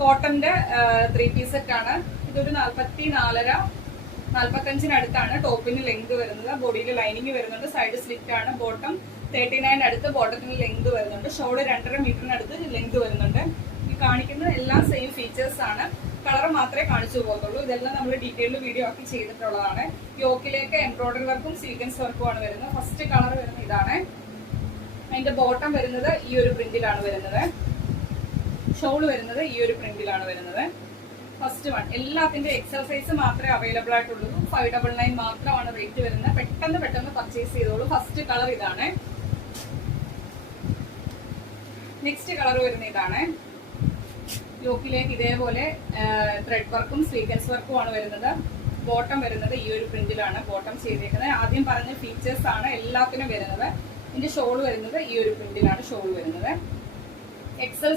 കോട്ടന്റെ 3 piece set ആണ്. ഇതൊരു 44.45 ടോപ്പിന് ലെങ്ത് വരുന്നത്. ബോഡിയിൽ ലൈനിങ് വരുന്നുണ്ട്. സൈഡ് സ്ലിറ്റ് ആണ്. ബോട്ടം 39 അടുത്ത് ബോട്ടത്തിന് ലെങ്ത് വരുന്നുണ്ട്. ഷോൾഡർ 2.5 മീറ്ററിനടുത്ത് ലെങ്ത് വരുന്നുണ്ട്. ഈ കാണിക്കുന്ന എല്ലാം സെയിം ഫീച്ചേഴ്സ് ആണ്. കളർ മാത്രമേ കാണിച്ചു പോകത്തുള്ളൂ. ഇതെല്ലാം നമ്മൾ ഡീറ്റെയിൽഡ് വീഡിയോ ആക്കി ചെയ്തിട്ടുള്ളതാണ്. യോക്കിലേക്ക് എംബ്രോയിഡറി വർക്കും സീക്വൻസ് വർക്കും ആണ് വരുന്നത്. ഫസ്റ്റ് കളർ വരുന്നത് ഇതാണ്. അതിന്റെ ബോട്ടം വരുന്നത് ഈ ഒരു പ്രിന്റിലാണ് വരുന്നത്. ഷോൾ വരുന്നത് ഈ ഒരു പ്രിന്റിലാണ് വരുന്നത്. First one. എല്ലാത്തിന്റെ എക്സൽ സൈസ് മാത്രമേ അവൈലബിൾ ആയിട്ടുള്ളൂ. 599 മാത്രമാണ് റേറ്റ് വരുന്നത്. പെട്ടെന്ന് പർച്ചേസ് ചെയ്തോളൂ. ഫസ്റ്റ് കളർ ഇതാണ്. നെക്സ്റ്റ് കളർ വരുന്ന ഇതാണ്. യോക്കിലേക്ക് ഇതേപോലെ ത്രെഡ് വർക്കും സീക്വൻസ് വർക്കും ആണ് വരുന്നത്. ബോട്ടം വരുന്നത് ഈ ഒരു പ്രിന്റിലാണ് ബോട്ടം ചെയ്തേക്കുന്നത്. ആദ്യം പറഞ്ഞ ഫീച്ചേഴ്സ് ആണ് എല്ലാത്തിനും വരുന്നത്. ഇതിന്റെ ഷോൾ വരുന്നത് ഈ ഒരു പ്രിന്റിലാണ് ഷോൾ വരുന്നത്. എക്സൽ